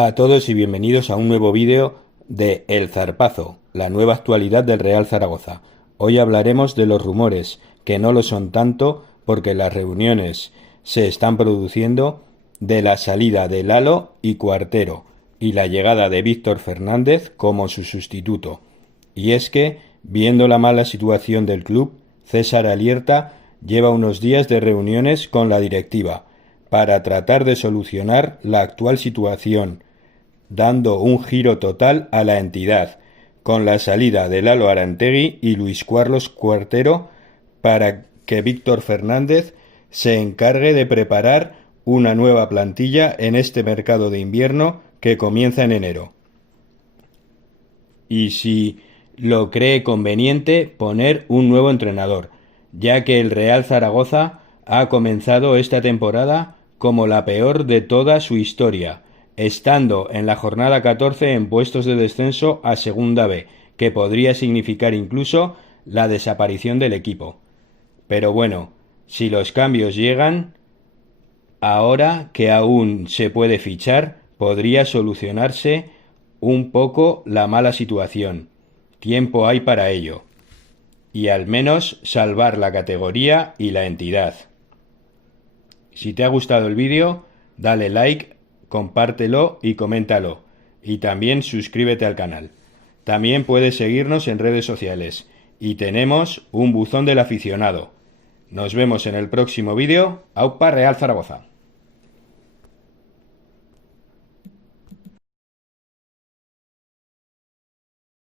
Hola a todos y bienvenidos a un nuevo vídeo de El Zarpazo, la nueva actualidad del Real Zaragoza. Hoy hablaremos de los rumores, que no lo son tanto porque las reuniones se están produciendo, de la salida de Lalo y Cuartero y la llegada de Víctor Fernández como su sustituto. Y es que, viendo la mala situación del club, César Alierta lleva unos días de reuniones con la directiva para tratar de solucionar la actual situación, dando un giro total a la entidad, con la salida de Lalo Arantegui y Luis Carlos Cuartero, para que Víctor Fernández se encargue de preparar una nueva plantilla en este mercado de invierno que comienza en enero. Y si lo cree conveniente, poner un nuevo entrenador, ya que el Real Zaragoza ha comenzado esta temporada como la peor de toda su historia, estando en la jornada 14 en puestos de descenso a Segunda B, que podría significar incluso la desaparición del equipo. Pero bueno, si los cambios llegan, ahora que aún se puede fichar, podría solucionarse un poco la mala situación. Tiempo hay para ello. Y al menos salvar la categoría y la entidad. Si te ha gustado el vídeo, dale like, compártelo y coméntalo. Y también suscríbete al canal. También puedes seguirnos en redes sociales. Y tenemos un buzón del aficionado. Nos vemos en el próximo vídeo. Aupa Real Zaragoza.